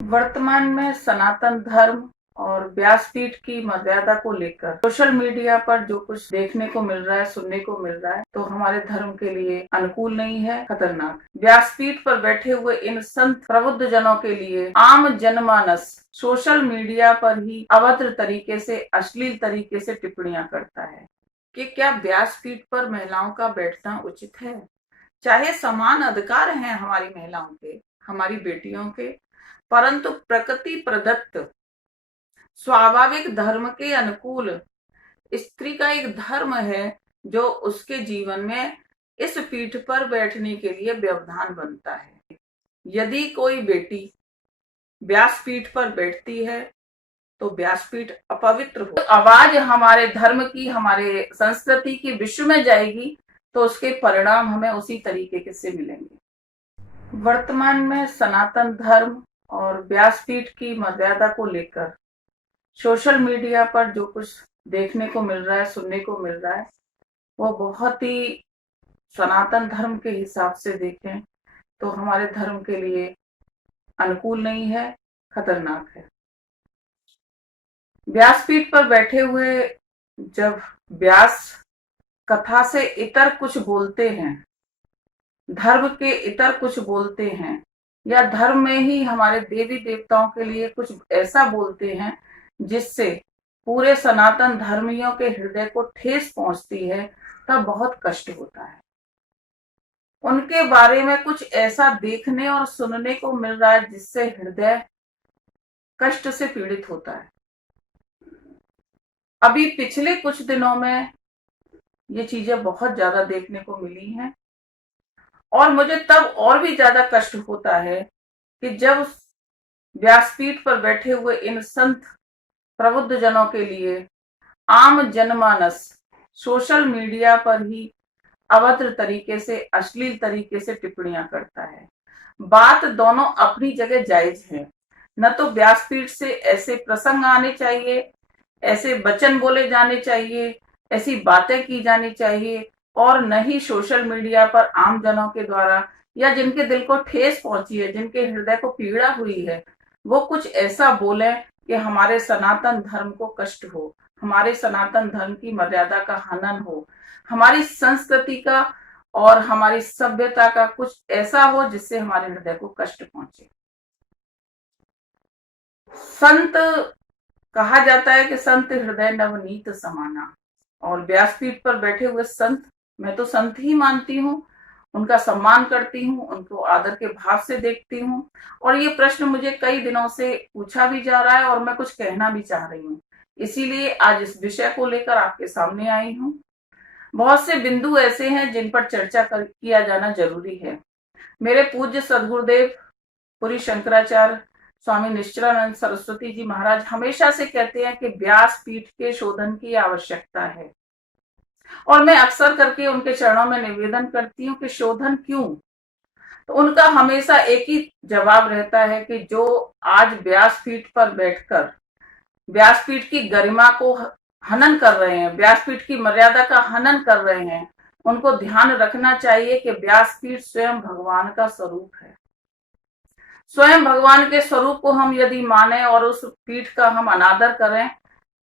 वर्तमान में सनातन धर्म और व्यासपीठ की मर्यादा को लेकर सोशल मीडिया पर जो कुछ देखने को मिल रहा है, सुनने को मिल रहा है, तो हमारे धर्म के लिए अनुकूल नहीं है, खतरनाक। व्यासपीठ पर बैठे हुए इन संत प्रबुद्ध जनों के लिए आम जनमानस सोशल मीडिया पर ही अभद्र तरीके से, अश्लील तरीके से टिप्पणियां करता है कि क्या व्यासपीठ पर महिलाओं का बैठना उचित है? चाहे समान अधिकार हैं हमारी महिलाओं के, हमारी बेटियों के, परंतु प्रकृति प्रदत्त स्वाभाविक धर्म के अनुकूल स्त्री का एक धर्म है जो उसके जीवन में इस पीठ पर बैठने के लिए व्यवधान बनता है। यदि कोई बेटी व्यासपीठ पर बैठती है तो व्यासपीठ अपवित्र हो, आवाज हमारे धर्म की, हमारे संस्कृति की विश्व में जाएगी तो उसके परिणाम हमें उसी तरीके से मिलेंगे। वर्तमान में सनातन धर्म और व्यासपीठ की मर्यादा को लेकर सोशल मीडिया पर जो कुछ देखने को मिल रहा है, सुनने को मिल रहा है, वो बहुत ही सनातन धर्म के हिसाब से देखें तो हमारे धर्म के लिए अनुकूल नहीं है, खतरनाक है। व्यासपीठ पर बैठे हुए जब व्यास कथा से इतर कुछ बोलते हैं, धर्म के इतर कुछ बोलते हैं, या धर्म में ही हमारे देवी देवताओं के लिए कुछ ऐसा बोलते हैं जिससे पूरे सनातन धर्मियों के हृदय को ठेस पहुंचती है, तब बहुत कष्ट होता है। उनके बारे में कुछ ऐसा देखने और सुनने को मिल रहा है जिससे हृदय कष्ट से पीड़ित होता है। अभी पिछले कुछ दिनों में ये चीजें बहुत ज्यादा देखने को मिली हैं और मुझे तब और भी ज्यादा कष्ट होता है कि जब व्यासपीठ पर बैठे हुए इन संत प्रबुद्ध जनों के लिए आम जनमानस सोशल मीडिया पर ही अभद्र तरीके से, अश्लील तरीके से टिप्पणियां करता है। बात दोनों अपनी जगह जायज है। न तो व्यासपीठ से ऐसे प्रसंग आने चाहिए, ऐसे वचन बोले जाने चाहिए, ऐसी बातें की जानी चाहिए, और न ही सोशल मीडिया पर आम जनों के द्वारा या जिनके दिल को ठेस पहुंची है, जिनके हृदय को पीड़ा हुई है, वो कुछ ऐसा बोले कि हमारे सनातन धर्म को कष्ट हो, हमारे सनातन धर्म की मर्यादा का हनन हो, हमारी संस्कृति का और हमारी सभ्यता का कुछ ऐसा हो जिससे हमारे हृदय को कष्ट पहुंचे। संत कहा जाता है कि संत हृदय नवनीत समाना, और व्यासपीठ पर बैठे हुए संत, मैं तो संत ही मानती हूँ, उनका सम्मान करती हूँ, उनको आदर के भाव से देखती हूँ। और ये प्रश्न मुझे कई दिनों से पूछा भी जा रहा है और मैं कुछ कहना भी चाह रही हूँ, इसीलिए आज इस विषय को लेकर आपके सामने आई हूँ। बहुत से बिंदु ऐसे हैं जिन पर चर्चा किया जाना जरूरी है। मेरे पूज्य सदगुरुदेव पुरी शंकराचार्य स्वामी निश्चलानंद सरस्वती जी महाराज हमेशा से कहते हैं कि व्यासपीठ के शोधन की आवश्यकता है, और मैं अक्सर करके उनके चरणों में निवेदन करती हूँ कि शोधन क्यों? तो उनका हमेशा एक ही जवाब रहता है कि जो आज व्यासपीठ पर बैठकर व्यासपीठ की गरिमा को हनन कर रहे हैं, व्यासपीठ की मर्यादा का हनन कर रहे हैं, उनको ध्यान रखना चाहिए कि व्यासपीठ स्वयं भगवान का स्वरूप है। स्वयं भगवान के स्वरूप को हम यदि माने और उस पीठ का हम अनादर करें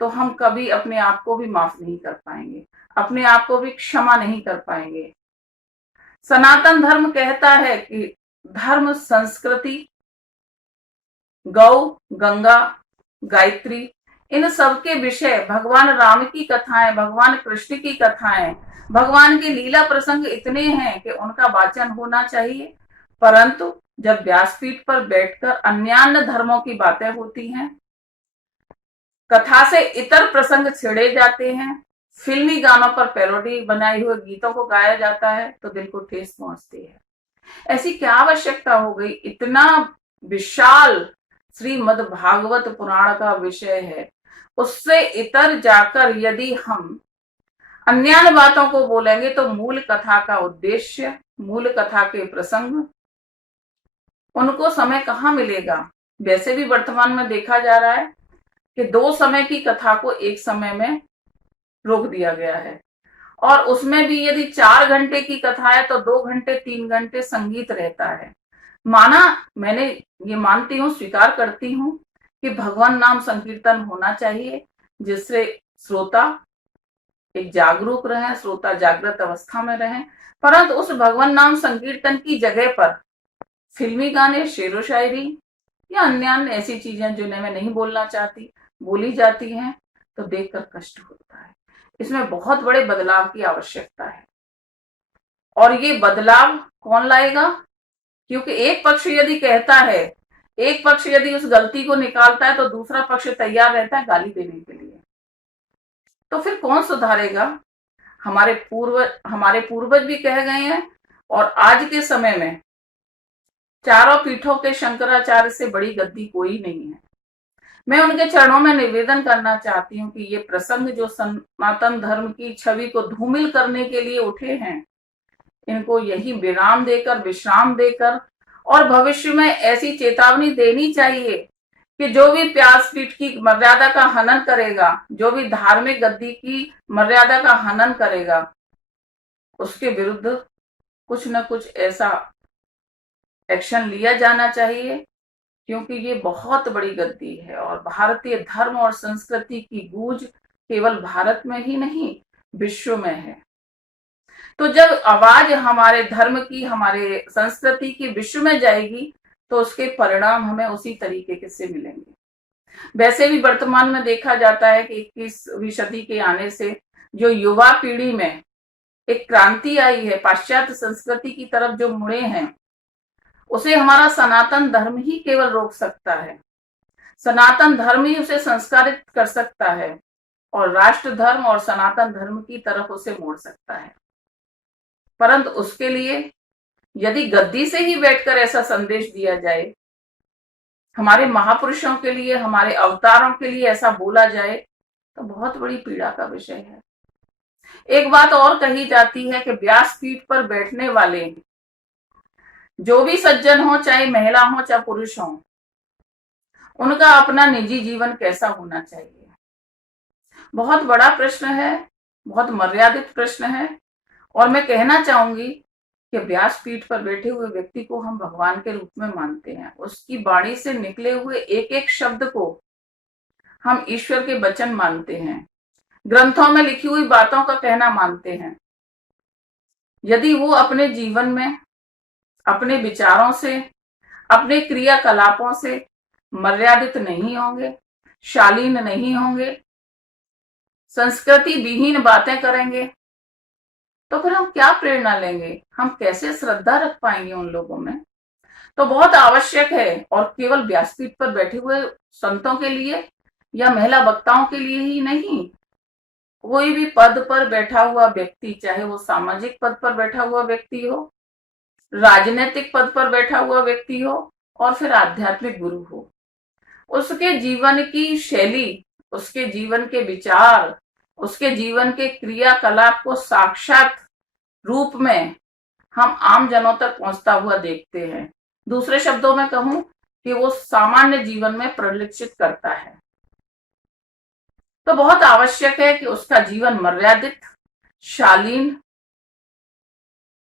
तो हम कभी अपने आप को भी माफ नहीं कर पाएंगे, अपने आप को भी क्षमा नहीं कर पाएंगे। सनातन धर्म कहता है कि धर्म, संस्कृति, गौ, गंगा, गायत्री, इन सब के विषय भगवान राम की कथाएं, भगवान कृष्ण की कथाएं, भगवान के लीला प्रसंग इतने हैं कि उनका वाचन होना चाहिए। परंतु जब व्यासपीठ पर बैठकर अन्यान्य धर्मों की बातें होती हैं, कथा से इतर प्रसंग छेड़े जाते हैं, फिल्मी गानों पर पैरोडी बनाए हुए गीतों को गाया जाता है, तो दिल को ठेस पहुंचती है। ऐसी क्या आवश्यकता हो गई? इतना विशाल श्रीमद् भागवत पुराण का विषय है, उससे इतर जाकर यदि हम अन्यान्य बातों को बोलेंगे तो मूल कथा का उद्देश्य, मूल कथा के प्रसंग, उनको समय कहाँ मिलेगा? वैसे भी वर्तमान में देखा जा रहा है कि 2 समय की कथा को एक समय में रोक दिया गया है, और उसमें भी यदि 4 घंटे की कथा है तो 2 घंटे 3 घंटे संगीत रहता है। माना मैंने ये मानती हूँ, स्वीकार करती हूँ कि भगवान नाम संकीर्तन होना चाहिए, जिससे श्रोता एक जागरूक रहें, श्रोता जागृत अवस्था में रहें। परंतु उस भगवान नाम संकीर्तन की जगह पर फिल्मी गाने, शेरो शायरी या अन्य ऐसी चीजें जिन्हें मैं नहीं बोलना चाहती बोली जाती हैं, तो देखकर कष्ट होता है। इसमें बहुत बड़े बदलाव की आवश्यकता है। और ये बदलाव कौन लाएगा? क्योंकि एक पक्ष यदि कहता है, एक पक्ष यदि उस गलती को निकालता है, तो दूसरा पक्ष तैयार रहता है गाली देने के लिए। तो फिर कौन सुधारेगा? हमारे पूर्वज भी कह गए हैं, और आज के समय में चारों पीठों के शंकराचार्य से बड़ी गद्दी कोई नहीं है। मैं उनके चरणों में निवेदन करना चाहती हूँ कि ये प्रसंग जो सनातन धर्म की छवि को धूमिल करने के लिए उठे हैं, इनको यही विराम देकर, विश्राम देकर, और भविष्य में ऐसी चेतावनी देनी चाहिए कि जो भी व्यासपीठ की मर्यादा का हनन करेगा, जो भी धार्मिक गद्दी की मर्यादा का हनन करेगा, उसके विरुद्ध कुछ न कुछ ऐसा एक्शन लिया जाना चाहिए, क्योंकि ये बहुत बड़ी गद्दी है। और भारतीय धर्म और संस्कृति की गूंज केवल भारत में ही नहीं, विश्व में है। तो जब आवाज हमारे धर्म की, हमारे संस्कृति की विश्व में जाएगी, तो उसके परिणाम हमें उसी तरीके से मिलेंगे। वैसे भी वर्तमान में देखा जाता है कि 21वीं सदी के आने से जो युवा पीढ़ी में एक क्रांति आई है, पाश्चात्य संस्कृति की तरफ जो मुड़े हैं, उसे हमारा सनातन धर्म ही केवल रोक सकता है। सनातन धर्म ही उसे संस्कारित कर सकता है, और राष्ट्र धर्म और सनातन धर्म की तरफ उसे मोड़ सकता है। परंतु उसके लिए यदि गद्दी से ही बैठकर ऐसा संदेश दिया जाए, हमारे महापुरुषों के लिए, हमारे अवतारों के लिए ऐसा बोला जाए, तो बहुत बड़ी पीड़ा का विषय है। एक बात और कही जाती है कि व्यासपीठ पर बैठने वाले जो भी सज्जन हो, चाहे महिला हो चाहे पुरुष हो, उनका अपना निजी जीवन कैसा होना चाहिए। बहुत बड़ा प्रश्न है, बहुत मर्यादित प्रश्न है। और मैं कहना चाहूंगी कि व्यासपीठ पर बैठे हुए व्यक्ति को हम भगवान के रूप में मानते हैं। उसकी वाणी से निकले हुए एक एक शब्द को हम ईश्वर के वचन मानते हैं, ग्रंथों में लिखी हुई बातों का कहना मानते हैं। यदि वो अपने जीवन में, अपने विचारों से, अपने क्रियाकलापों से मर्यादित नहीं होंगे, शालीन नहीं होंगे, संस्कृति विहीन बातें करेंगे, तो फिर हम क्या प्रेरणा लेंगे? हम कैसे श्रद्धा रख पाएंगे उन लोगों में? तो बहुत आवश्यक है, और केवल व्यासपीठ पर बैठे हुए संतों के लिए या महिला वक्ताओं के लिए ही नहीं, कोई भी पद पर बैठा हुआ व्यक्ति, चाहे वो सामाजिक पद पर बैठा हुआ व्यक्ति हो, राजनीतिक पद पर बैठा हुआ व्यक्ति हो, और फिर आध्यात्मिक गुरु हो, उसके जीवन की शैली, उसके जीवन के विचार, उसके जीवन के क्रियाकलाप को साक्षात रूप में हम आम जनों तक पहुंचता हुआ देखते हैं। दूसरे शब्दों में कहूं कि वो सामान्य जीवन में परिलक्षित करता है। तो बहुत आवश्यक है कि उसका जीवन मर्यादित, शालीन,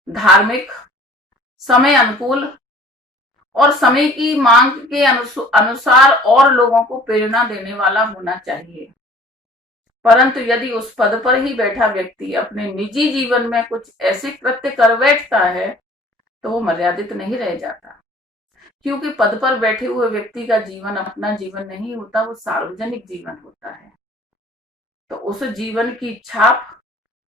धार्मिक, समय अनुकूल और समय की मांग के अनुसार और लोगों को प्रेरणा देने वाला होना चाहिए। परंतु यदि उस पद पर ही बैठा व्यक्ति अपने निजी जीवन में कुछ ऐसे कृत्य कर बैठता है, तो वो मर्यादित नहीं रह जाता। क्योंकि पद पर बैठे हुए व्यक्ति का जीवन अपना जीवन नहीं होता, वो सार्वजनिक जीवन होता है। तो उस जीवन की छाप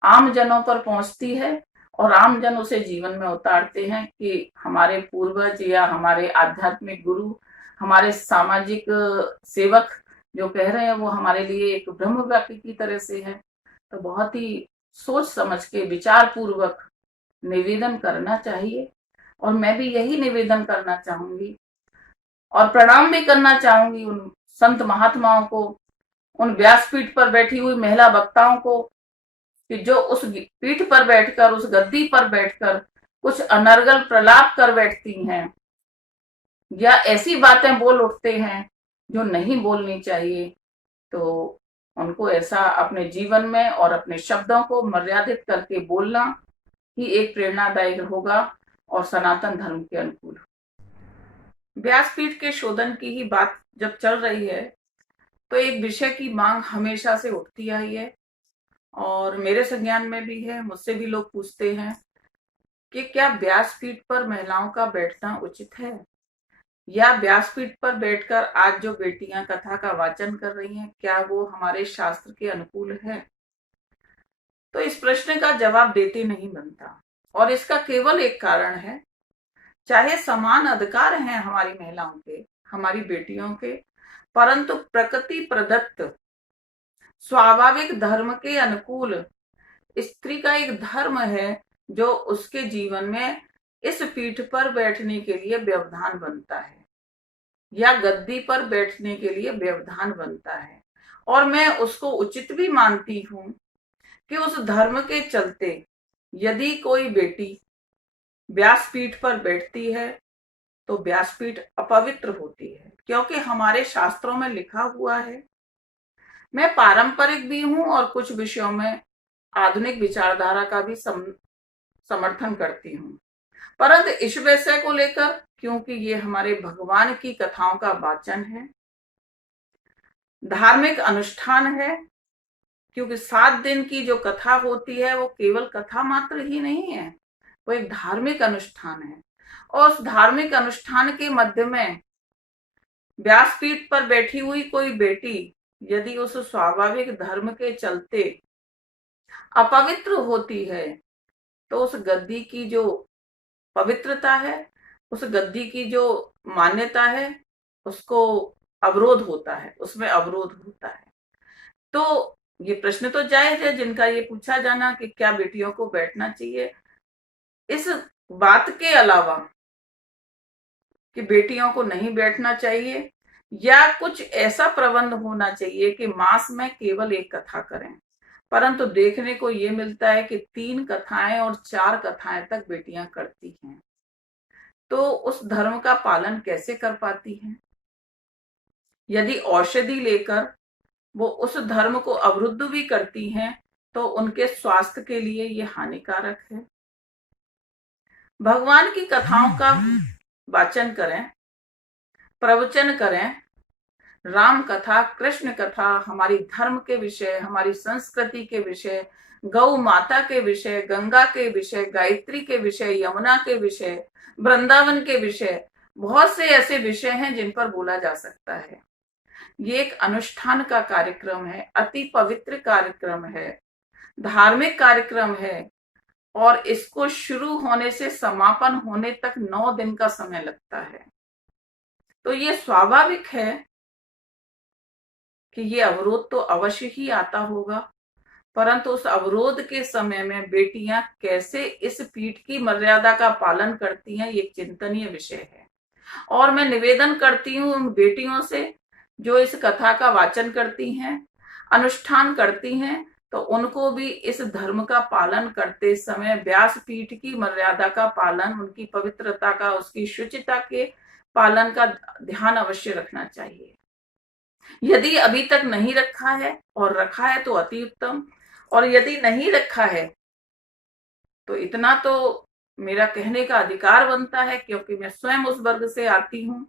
आम जनों पर पहुंचती है, और आम जन उसे जीवन में उतारते हैं कि हमारे पूर्वज या हमारे आध्यात्मिक गुरु, हमारे सामाजिक सेवक जो कह रहे हैं, वो हमारे लिए एक ब्रह्म वाक्य की तरह से है। तो बहुत ही सोच समझ के, विचार पूर्वक निवेदन करना चाहिए। और मैं भी यही निवेदन करना चाहूंगी, और प्रणाम भी करना चाहूंगी उन संत महात्माओं को, उन व्यासपीठ पर बैठी हुई महिला वक्ताओं को, कि जो उस पीठ पर बैठकर, उस गद्दी पर बैठकर कुछ अनर्गल प्रलाप कर बैठती हैं, या ऐसी बातें बोल उठते हैं जो नहीं बोलनी चाहिए। तो उनको ऐसा अपने जीवन में और अपने शब्दों को मर्यादित करके बोलना ही एक प्रेरणादायक होगा और सनातन धर्म के अनुकूल। व्यासपीठ के शोधन की ही बात जब चल रही है तो एक विषय की मांग हमेशा से उठती आई है और मेरे संज्ञान में भी है। मुझसे भी लोग पूछते हैं कि क्या व्यासपीठ पर महिलाओं का बैठना उचित है, या व्यासपीठ पर बैठकर आज जो बेटियां कथा का वाचन कर रही हैं क्या वो हमारे शास्त्र के अनुकूल है। तो इस प्रश्न का जवाब देते नहीं बनता और इसका केवल एक कारण है, चाहे समान अधिकार हैं हमारी महिलाओं के, हमारी बेटियों के, परंतु प्रकृति प्रदत्त स्वाभाविक धर्म के अनुकूल स्त्री का एक धर्म है जो उसके जीवन में इस पीठ पर बैठने के लिए व्यवधान बनता है या गद्दी पर बैठने के लिए व्यवधान बनता है। और मैं उसको उचित भी मानती हूं कि उस धर्म के चलते यदि कोई बेटी व्यासपीठ पर बैठती है तो व्यासपीठ अपवित्र होती है, क्योंकि हमारे शास्त्रों में लिखा हुआ है। मैं पारंपरिक भी हूं और कुछ विषयों में आधुनिक विचारधारा का भी समर्थन करती हूँ, परंतु इस विषय को लेकर क्योंकि ये हमारे भगवान की कथाओं का वाचन है, धार्मिक अनुष्ठान है, क्योंकि 7 दिन की जो कथा होती है वो केवल कथा मात्र ही नहीं है, वो एक धार्मिक अनुष्ठान है। और उस धार्मिक अनुष्ठान के मध्य में व्यासपीठ पर बैठी हुई कोई बेटी यदि उस स्वाभाविक धर्म के चलते अपवित्र होती है तो उस गद्दी की जो पवित्रता है, उस गद्दी की जो मान्यता है, उसको अवरोध होता है, उसमें अवरोध होता है। तो ये प्रश्न तो जायज है जिनका ये पूछा जाना कि क्या बेटियों को बैठना चाहिए। इस बात के अलावा कि बेटियों को नहीं बैठना चाहिए या कुछ ऐसा प्रबंध होना चाहिए कि मास में केवल एक कथा करें, परंतु देखने को ये मिलता है कि 3 कथाएं और 4 कथाएं तक बेटियां करती हैं, तो उस धर्म का पालन कैसे कर पाती हैं। यदि औषधि लेकर वो उस धर्म को अवरुद्ध भी करती हैं तो उनके स्वास्थ्य के लिए ये हानिकारक है। भगवान की कथाओं का वाचन करें, प्रवचन करें, राम कथा, कृष्ण कथा, हमारी धर्म के विषय, हमारी संस्कृति के विषय, गौ माता के विषय, गंगा के विषय, गायत्री के विषय, यमुना के विषय, वृंदावन के विषय, बहुत से ऐसे विषय हैं जिन पर बोला जा सकता है। ये एक अनुष्ठान का कार्यक्रम है, अति पवित्र कार्यक्रम है, धार्मिक कार्यक्रम है और इसको शुरू होने से समापन होने तक 9 दिन का समय लगता है। तो ये स्वाभाविक है कि ये अवरोध तो अवश्य ही आता होगा, परंतु उस अवरोध के समय में बेटियां कैसे इस पीठ की मर्यादा का पालन करती हैं, ये चिंतनीय विषय है। और मैं निवेदन करती हूँ उन बेटियों से जो इस कथा का वाचन करती हैं, अनुष्ठान करती हैं, तो उनको भी इस धर्म का पालन करते समय व्यासपीठ की मर्यादा का पालन, उनकी पवित्रता का, उसकी शुचिता के पालन का ध्यान अवश्य रखना चाहिए। यदि अभी तक नहीं रखा है और रखा है तो अति उत्तम, और यदि नहीं रखा है तो इतना तो मेरा कहने का अधिकार बनता है, क्योंकि मैं स्वयं उस वर्ग से आती हूँ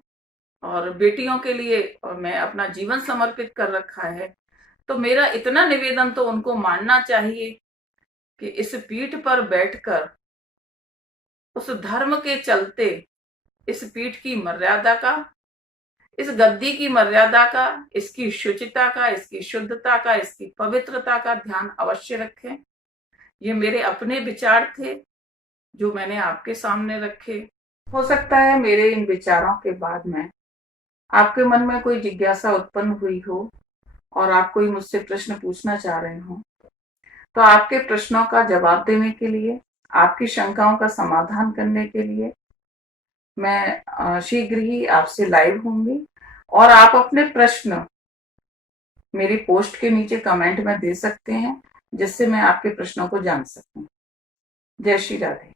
और बेटियों के लिए और मैं अपना जीवन समर्पित कर रखा है। तो मेरा इतना निवेदन तो उनको मानना चाहिए कि इस पीठ पर बैठकर उस धर्म के चलते इस पीठ की मर्यादा का, इस गद्दी की मर्यादा का, इसकी शुचिता का, इसकी शुद्धता का, इसकी पवित्रता का ध्यान अवश्य रखें। ये मेरे अपने विचार थे जो मैंने आपके सामने रखे। हो सकता है मेरे इन विचारों के बाद में आपके मन में कोई जिज्ञासा उत्पन्न हुई हो और आप कोई मुझसे प्रश्न पूछना चाह रहे हो, तो आपके प्रश्नों का जवाब देने के लिए, आपकी शंकाओं का समाधान करने के लिए मैं शीघ्र ही आपसे लाइव होंगी और आप अपने प्रश्न मेरी पोस्ट के नीचे कमेंट में दे सकते हैं, जिससे मैं आपके प्रश्नों को जान सकूं। जय श्री राधे।